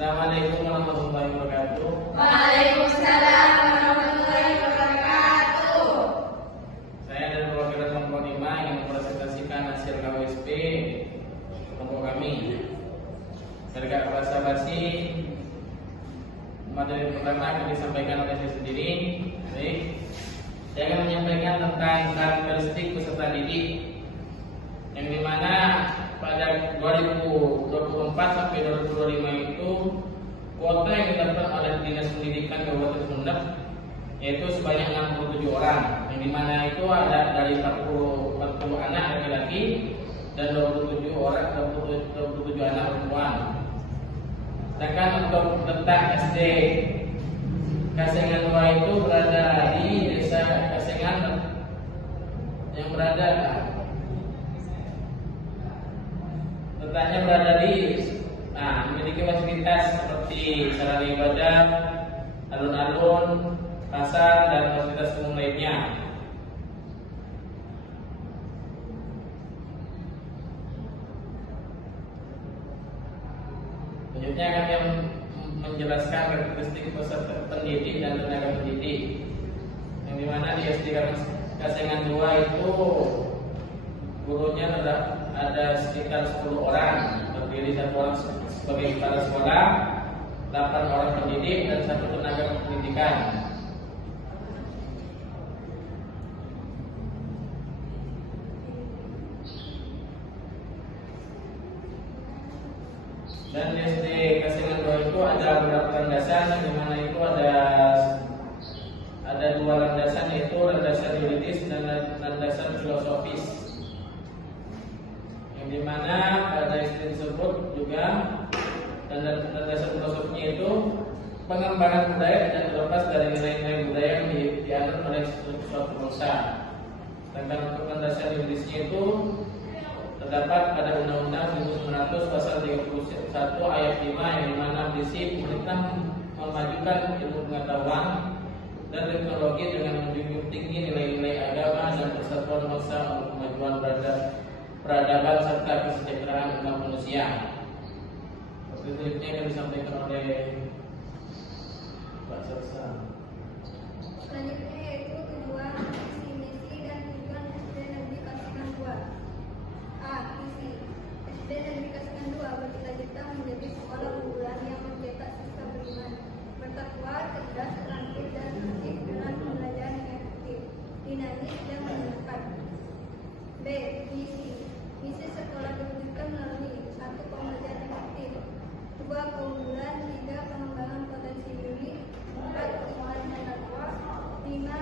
Assalamualaikum warahmatullahi wabarakatuh. Waalaikumsalam warahmatullahi wabarakatuh. Saya dari perwakilan kelompok 5 yang mempresentasikan hasil KWSP kelompok kami. Serga basa-basi, materi pertama akan disampaikan oleh saya sendiri. Baik, saya akan menyampaikan tentang karakteristik peserta didik, yang dimana pada 2024 sampai 2025 itu kuota yang didapat oleh Dinas Pendidikan Kabupaten Sumeneb yaitu sebanyak 67 orang, yang dimana itu ada dari 40 anak laki-laki dan 27 anak perempuan. Sedangkan untuk tentang SD Kasengan 2 itu berada di desa Kasengan yang berada letaknya berada di memiliki fasilitas seperti sarana ibadah, alun-alun, pasar, dan fasilitas umum lainnya. Selanjutnya kami menjelaskan karakteristik peserta pendidik dan tenaga pendidik, yang dimana di SD Kasengan 2 itu gurunya ada sekitar 10 orang, terdiri 1 orang sebagai kepala sekolah, 8 orang pendidik, dan 1 tenaga pendidikan. Dan di SD Kasengan 2 itu ada beberapa landasan, yang dimana itu ada 2 landasan, yaitu landasan yuridis dan landasan filosofis, yang dimana pada SD tersebut juga dan landasan filosofinya itu pengembangan budaya dan terlepas dari nilai-nilai budaya yang dianut oleh suatu bangsa. Sedangkan untuk landasan yuridisnya itu terdapat pada Undang-Undang 1900 pasal 31 ayat 5, yang dimana berisi pemerintah memajukan ilmu pengetahuan dan teknologi dengan menjunjung tinggi nilai-nilai agama dan persatuan bangsa untuk kemajuan peradaban serta kesejahteraan umat manusia. Selanjutnya akan disampaikan oleh Pak Sersa. Selanjutnya yaitu tujuan, visi misi dan tujuan SD Negeri Kasengan 2. A. Visi SD Negeri Kasengan 2 bercita-cita menjadi sekolah unggulan yang mencetak siswa beriman, bertakwa, cerdas, tertib dan tertib dengan pembelajaran yang efektif, dinamis dan menyenangkan. B. Misi sekolah diwujudkan melalui 1. Pembelajaran efektif, 2. Keunggulan, 3. Pengembangan potensi diri, 4. Iman dan takwa, 5.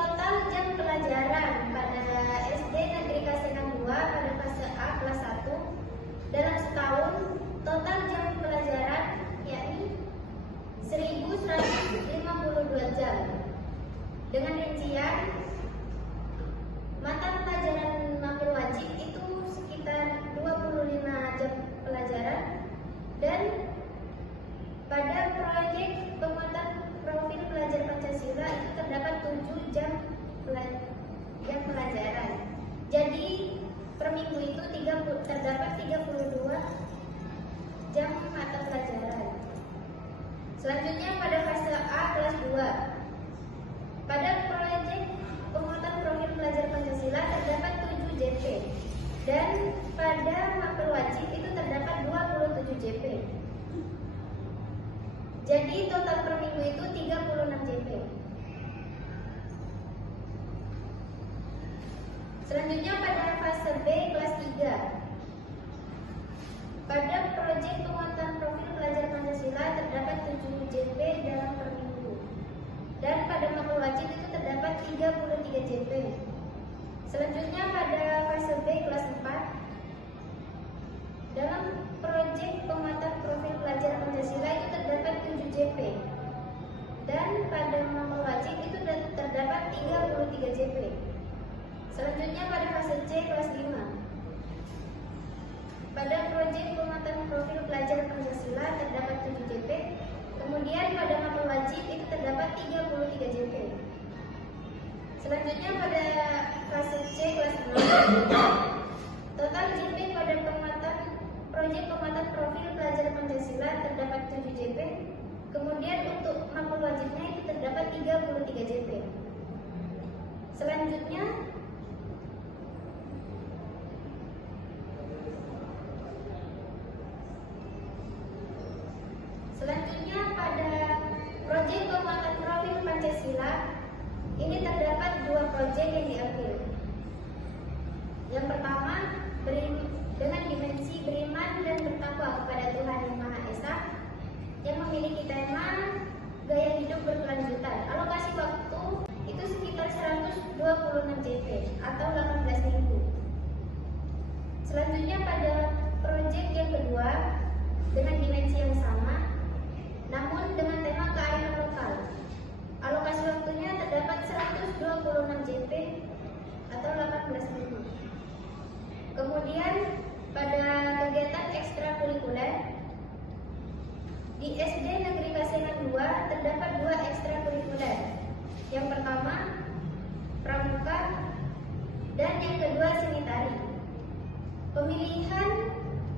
total jam pelajaran pada SD Negeri Kasengan 2 pada fase A kelas 1 dalam setahun, total jam pelajaran yakni 1152 jam. Dengan rincian mata pelajaran mampir wajib itu sekitar 25 jam pelajaran, dan pada proyek penguatan profil pelajar Pancasila itu terdapat 7 jam pelajaran. Jadi per minggu itu terdapat 32 jam mata pelajaran. Selanjutnya pada fase A kelas 2. Pada proyek penguatan profil pelajar Pancasila terdapat 7 JP, dan pada mapel wajib itu terdapat 27 JP. Jadi total per minggu itu 36 JP. Selanjutnya pada fase B kelas 3. Pada proyek penguatan profil pelajar Pancasila terdapat 7 JP dalam per minggu, dan pada mapel wajib itu terdapat 33 JP. Selanjutnya pada fase B kelas 4. Dalam proyek penguatan profil pelajar Pancasila itu terdapat 7 JP, dan pada mapel wajib itu terdapat 33 JP. Selanjutnya pada fase C kelas 5. Pada proyek penguatan profil pelajar Pancasila terdapat 7 JP, kemudian pada mapel wajib itu terdapat 33 JP. Selanjutnya pada fase C kelas 6, total JP pada proyek penguatan profil pelajar Pancasila terdapat 7 JP, kemudian untuk mapel wajibnya itu terdapat 33 JP. Selanjutnya pada proyek penguatan profil Pancasila ini terdapat 2 proyek yang diambil. Yang pertama, dengan dimensi beriman dan bertakwa kepada Tuhan Yang Maha Esa, yang memiliki tema gaya hidup berkelanjutan. Alokasi waktu itu sekitar 126 JP atau 18.000. Selanjutnya pada proyek yang kedua dengan dimensi yang sama, namun dengan tema kearifan lokal. Alokasi waktunya terdapat 126 JP atau 18.000. Kemudian pada kegiatan ekstrakurikuler di SD Negeri Kasengan 2 terdapat 2 ekstrakurikuler. Yang pertama pramuka, dan yang kedua seni tari. Pemilihan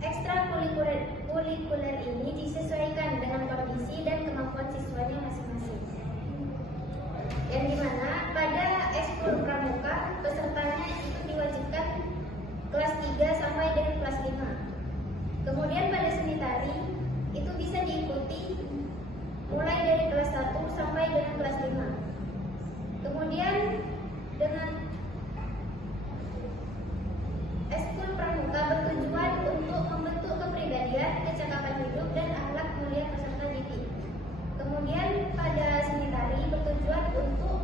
ekstrakurikuler ini disesuaikan dengan kondisi dan kemampuan siswanya masing-masing. Yang dimana pada ekskul pramuka pesertanya itu diwajibkan kelas 3 sampai dengan kelas 5. Kemudian pada seni tari itu bisa diikuti mulai dari kelas 1 sampai dengan kelas 5. Kemudian dengan ekskul pramuka bertujuan untuk membentuk kepribadian, kecakapan hidup, dan akhlak mulia peserta didik. Kemudian pada seni tari bertujuan untuk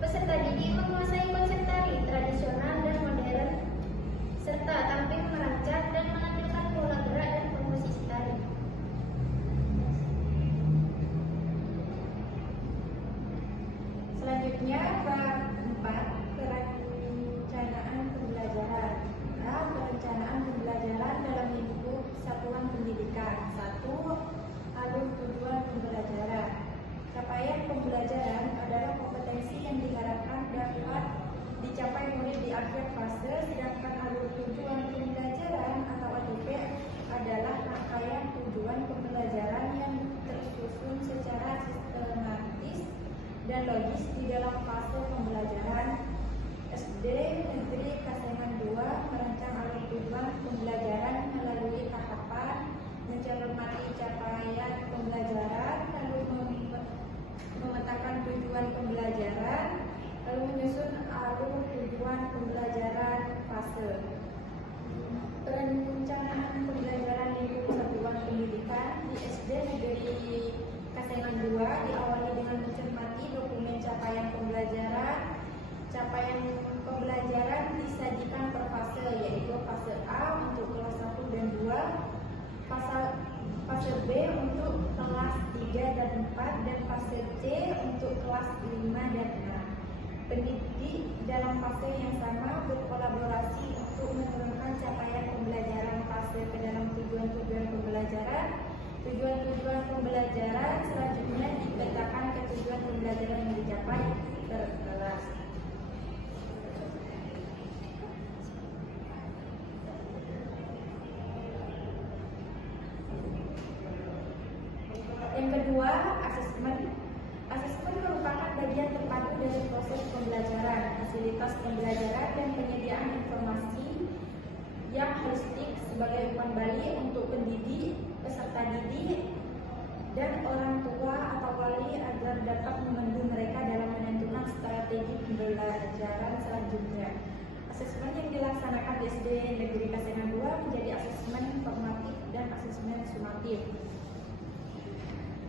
peserta didik menguasai konsep tari tradisional dan modern, serta tampil merancang dan menampilkan pola gerak dan komposisi tari. Selanjutnya 5 dan 6. Pendidik dalam fase yang sama berkolaborasi untuk menurunkan capaian pembelajaran fase ke dalam tujuan-tujuan pembelajaran. Tujuan-tujuan pembelajaran selanjutnya dipetakan ke tujuan pembelajaran yang dicapai per kelas. Yang kedua, asesmen. Asesmen merupakan bagian terpadu dari proses pembelajaran, fasilitas pembelajaran, dan penyediaan informasi yang holistik sebagai umpan balik untuk pendidik, peserta didik, dan orang tua atau wali agar dapat membantu mereka dalam menentukan strategi pembelajaran selanjutnya. Asesmen yang dilaksanakan di SD Negeri Kasengan 2 menjadi asesmen formatif dan asesmen sumatif.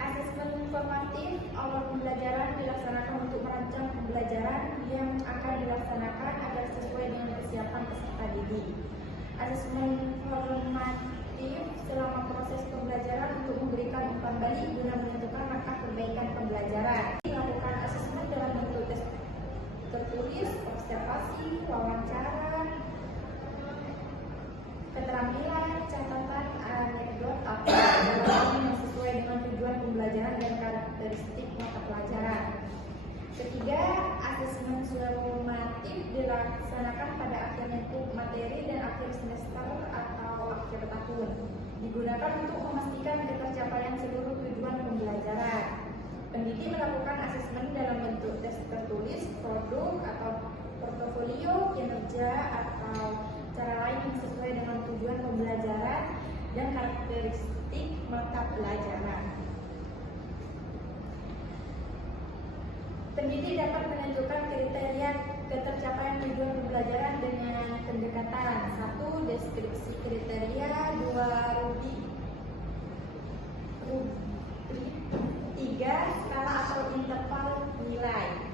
Asesmen formatif awal pembelajaran dilaksanakan untuk merancang pembelajaran yang akan dilaksanakan agar sesuai dengan kesiapan peserta didik. Asesmen formatif selama proses pembelajaran untuk memberikan umpan balik guna menentukan langkah perbaikan pembelajaran. Dilakukan asesmen dalam bentuk tes tertulis, observasi, wawancara, keterampilan, catatan, anekdot, atau yang sesuai dengan tujuan pembelajaran dan karakteristik mata pelajaran. Ketiga, asesmen sumatif dilaksanakan pada akhir materi dan akhir semester atau akhir tahun. Digunakan untuk memastikan ketercapaian seluruh tujuan pembelajaran. Pendidik melakukan asesmen dalam bentuk tes tertulis, produk atau portofolio, kinerja atau cara lain yang sesuai dengan tujuan pembelajaran dan karakteristik mata pelajaran. Pendidik dapat menentukan kriteria ketercapaian tujuan pembelajaran dengan pendekatan: 1. Deskripsi kriteria, 2. rubrik, 3. Skala atau interval nilai.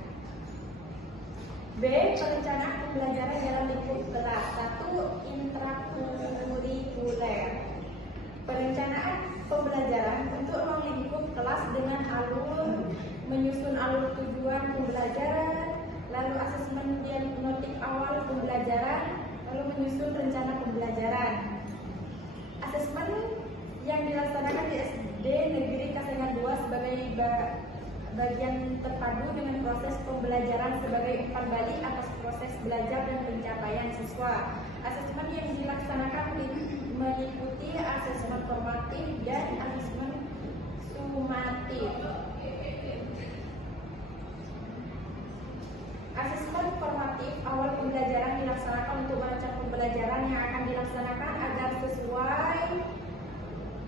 B. Perencanaan pembelajaran dalam lingkup kelas. 1. Intrakurikuler. Perencanaan pembelajaran untuk melingkup kelas dengan menyusun alur tujuan pembelajaran, lalu asesmen diagnostik awal pembelajaran, lalu menyusun rencana pembelajaran. Asesmen yang dilaksanakan di SD Negeri Kasengan 2 sebagai bagian terpadu dengan proses pembelajaran sebagai umpan balik atas proses belajar dan pencapaian siswa. Asesmen yang dilaksanakan meliputi asesmen formatif dan asesmen sumatif. Asesmen formatif awal pembelajaran dilaksanakan untuk merancang pembelajaran yang akan dilaksanakan agar sesuai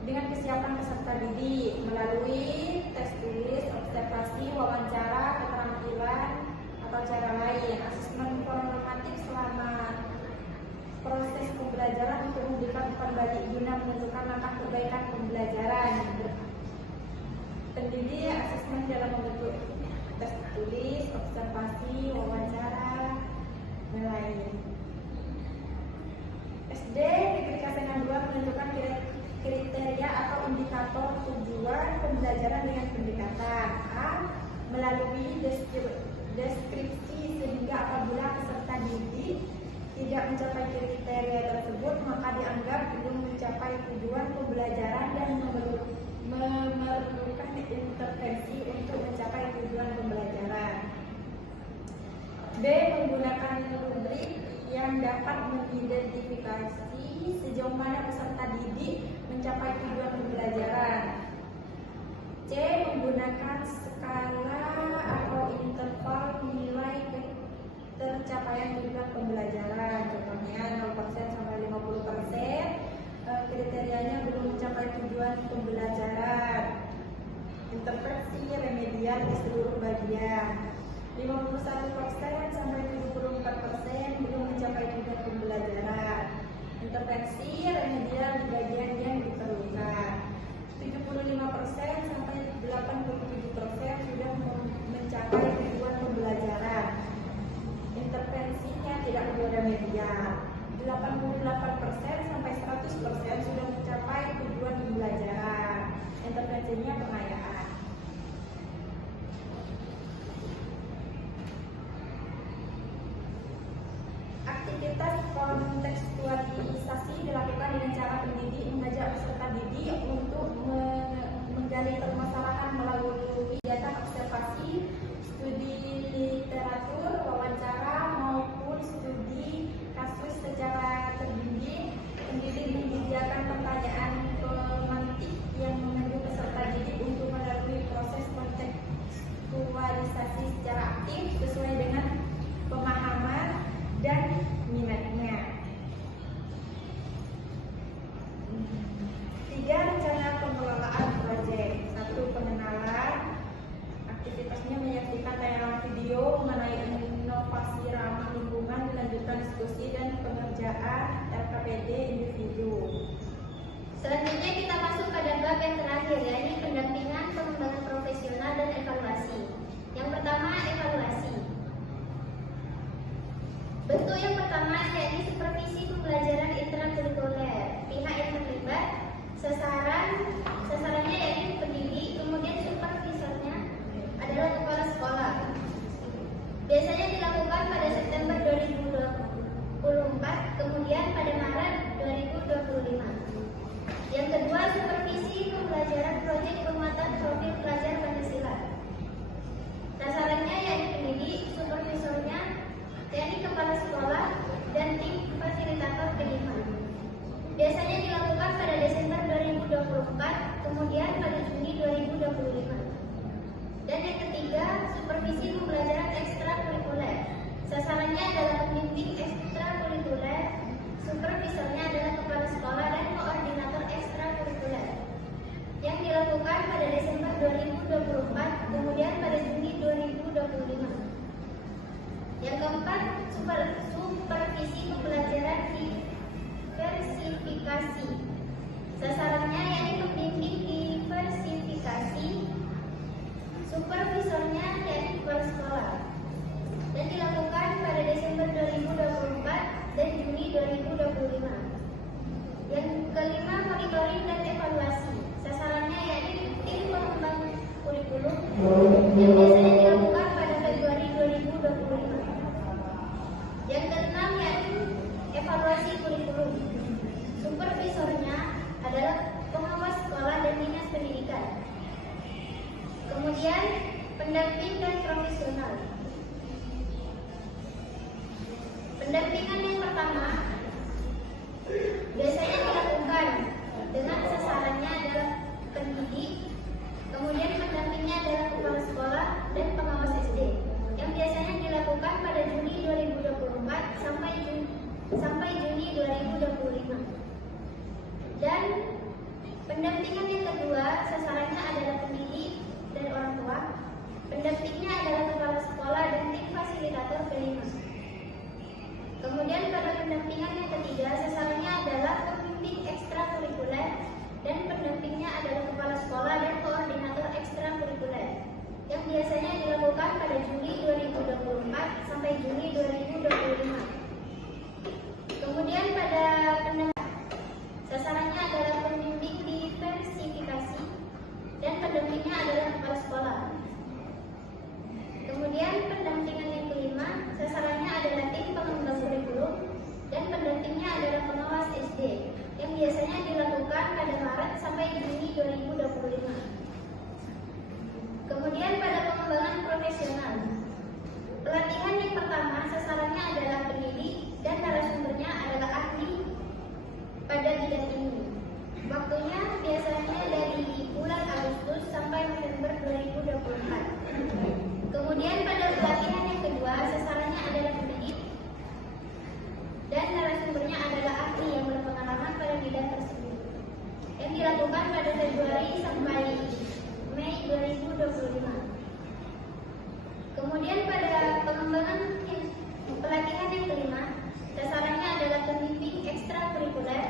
dengan kesiapan peserta didik melalui tes tulis, observasi, wawancara, keterampilan, atau cara lain. Asesmen formatif selama proses pembelajaran untuk memberikan umpan balik guna menentukan langkah perbaikan pembelajaran. Pendidik asesmen dalam bentuk tes tulis, observasi, wawancara, dan lain. SD Negeri Kasengan 2 menentukan kriteria atau indikator tujuan pembelajaran dengan pendekatan: A. Melalui deskripsi, sehingga apabila peserta didik tidak mencapai kriteria tersebut maka dianggap belum mencapai tujuan pembelajaran dan memerlukan intervensi untuk mencapai tujuan pembelajaran. B. Menggunakan rubrik yang dapat mengidentifikasi sejauh mana peserta didik mencapai tujuan pembelajaran. C. Menggunakan skala atau interval nilai tercapaian tujuan pembelajaran. Contohnya 0% sampai 50%. Kriterianya belum mencapai tujuan pembelajaran. Intervensi remedial di seluruh bagian. 51% sampai 74% belum mencapai tujuan pembelajaran. Intervensi remedial di bagian yang diperlukan. 75% sampai 87% sudah mencapai tujuan pembelajaran. Intervensinya tidak perlu remedial. 88% sampai 100% sudah mencapai tujuan pembelajaran. Intervensinya pengayaan. Aktivitas kontekstualisasi dilakukan dengan cara pendidik mengajak peserta didik untuk menggali permasalahan melalui kegiatan observasi, studi literatur, wawancara maupun studi kasus secara terbimbing. Pendidik menyediakan pertanyaan pemantik yang mengajak peserta didik untuk melalui proses kontekstualisasi secara aktif sesuai dengan pemahaman dan minatnya. 3. Rencana pengelolaan proyek. 1. Pengenalan. Aktivitasnya menyaksikan tayangan video mengenai inovasi ramah lingkungan, dilanjutkan diskusi dan pengerjaan RKPD individu. Selanjutnya kita masuk pada bab yang terakhir, yaitu pendampingan, pengembangan profesional dan evaluasi. Yang pertama, evaluasi. Bentuk yang pertama yaitu supervisi pembelajaran intrakurikuler. Pihak yang terlibat, sasarannya yaitu pendidik, kemudian supervisornya adalah kepala sekolah. Biasanya dilakukan pada September 2024, kemudian pada Maret 2025. Yang kedua, supervisi pembelajaran proyek penguatan profil pelajar Pancasila. Sasarannya yaitu pendidik, supervisornya yaitu kepala sekolah dan tim fasilitator kelima. Biasanya dilakukan pada Desember 2024, kemudian pada Juni 2025. Dan yang ketiga, supervisi pembelajaran ekstrakurikuler. Sasarannya adalah pembimbing ekstrakurikuler, supervisornya adalah kepala sekolah dan koordinator ekstrakurikuler. Yang dilakukan pada Desember 2024, kemudian pada Juni 2025. Yang keempat, supervisi pembelajaran diversifikasi. Sasarannya yaitu pembimbing diversifikasi, supervisornya yaitu kepala sekolah. Dan dilakukan pada Desember 2024 dan Juni 2025. Yang kelima, monitoring dan evaluasi. Sasarannya yaitu tim pengembang kurikulum yang biasanya dilakukan pada Februari 2025. Yang keenam yaitu evaluasi kurikulum. Supervisornya adalah pengawas sekolah dan dinas pendidikan. Kemudian pendamping dan profesional. Pendampingan yang pertama biasanya dilakukan dengan sasarannya adalah pendidik, kemudian pendampingnya adalah kepala sekolah dan pengawas SD, yang biasanya dilakukan pada Juni 2024 sampai Juni 2025. Dan pendampingan yang kedua, sasarannya adalah pendidik dan orang tua. Pendampingnya adalah kepala sekolah dan tim fasilitator kelima. Kemudian pada pendampingan yang ketiga, sasarannya adalah pembimbing ekstrakurikuler dan pendampingnya adalah kepala sekolah dan koordinator ekstrakurikuler, yang biasanya dilakukan pada Juli 2024 sampai Juni 2025. Kemudian pada pendampingan, sasarannya adalah pembimbing diversifikasi dan pendampingnya adalah kepala sekolah. Kemudian pendampingan yang kelima, sasarannya adalah tim pengembang kurikulum dan pendampingnya adalah pengawas SD, yang biasanya dilakukan pada Maret sampai Juni 2025. Kemudian pada pengembangan profesional, pelatihan yang pertama sasarannya adalah pendidik dan narasumbernya adalah ahli pada bidang ini. Waktunya biasanya dari bulan Agustus sampai November 2024. Kemudian pada pelatihan yang kedua, sasarannya adalah pendidik dan narasumbernya adalah ahli yang berpengalaman pada bidang tersebut, yang dilakukan pada Februari sampai Mei 2025. Kemudian pada pengembangan pelatihan yang kelima, sasarannya adalah pembimbing ekstrakurikuler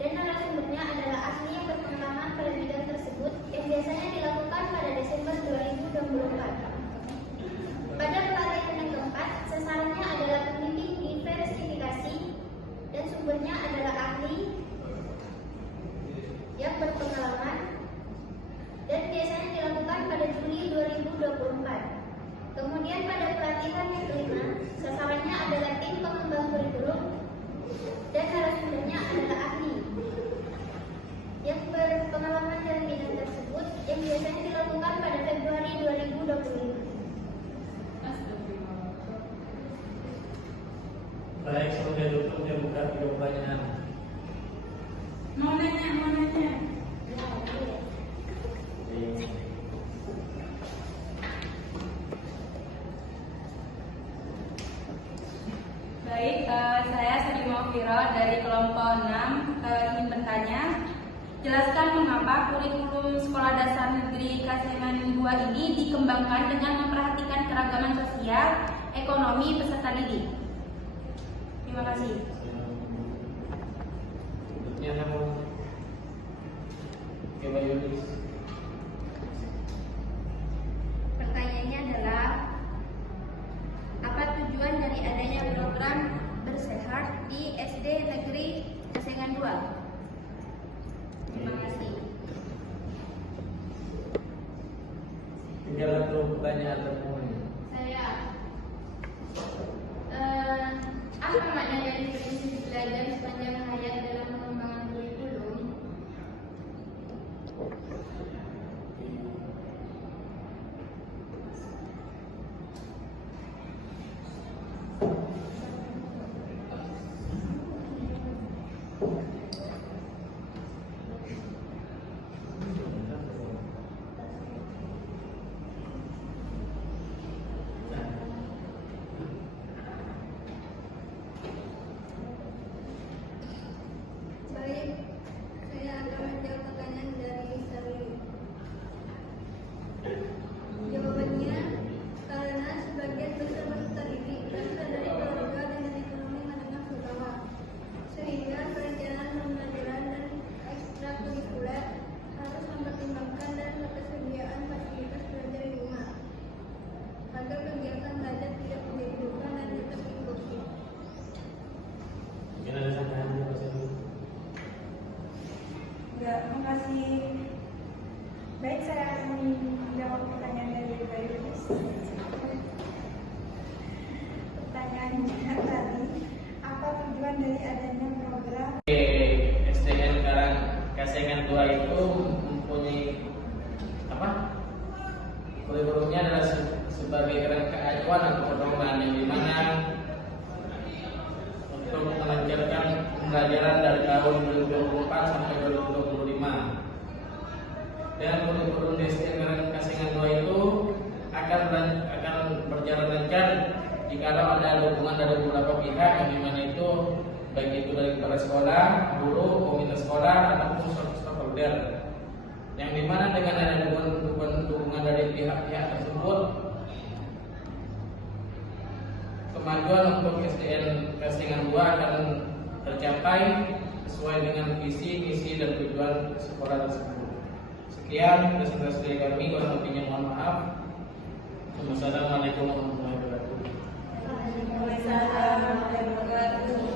dan narasumbernya adalah ahli yang berpengalaman pada bidang tersebut, yang biasanya dilakukan pada Desember 2024. Pada pelatihan yang keempat, sasarannya adalah pembimbing diversifikasi dan sumbernya adalah ahli yang berpengalaman dan biasanya dilakukan pada Juli 2024. Kemudian pada pelatihan yang kelima, sasarannya adalah tim pengembang kurikulum dari kelompok 6 ingin bertanya, jelaskan mengapa kurikulum Sekolah Dasar Negeri Kasengan 2 ini dikembangkan dengan memperhatikan keragaman sosial, ekonomi peserta didik. Terima kasih. Berikutnya kamu coba Yunis. Pertanyaannya adalah, apa tujuan dari adanya program bersehat di SD Negeri Kasengan 2? Terima kasih. Tinggal satu pertanyaan terpenuhi. Saya apa makna dari prinsip belajar sepanjang hayat dalam pengembangan kurikulum? Baik, saya akan menjawab pertanyaan dari Sari. Jawabannya, karena sebagian besar peserta didik berasal dari keluarga dengan ekonomi menengah ke bawah, sehingga perencanaan pembelajaran dan ekstrakurikuler harus mempertimbangkan dan ketersediaan fasilitas belajar di rumah, agar kegiatan belajar tidak menjadi beban dan tetap inklusif. Mungkin ada tambahan dari Mas Edi? Ya, makasih. Baik, saya akan menjawab pertanyaan dari Mbak Yunis. Pertanyaannya tadi, apa tujuan dari adanya program SDN Karang Kasengan 2 itu mempunyai apa? Kurikulumnya adalah sebagai kerangka acuan atau pedoman yang dimana untuk melancarkan pembelajaran dari tahun 2024 sampai 2025. Dan kurikulum di SDN Karang Kasengan 2 itu akan berjalan lancar jika ada dukungan dari beberapa pihak yang dimana itu baik itu dari kepala sekolah, guru, komite sekolah ataupun stakeholder. Yang dimana dengan ada dukungan dari pihak-pihak tersebut, kemajuan untuk SDN Kasengan 2 akan tercapai sesuai dengan visi, misi dan tujuan sekolah tersebut. Sekian presentasi dari kami, kurang lebihnya mohon maaf. Wassalamualaikum warahmatullahi wabarakatuh. Waalaikumsalam warahmatullahi wabarakatuh.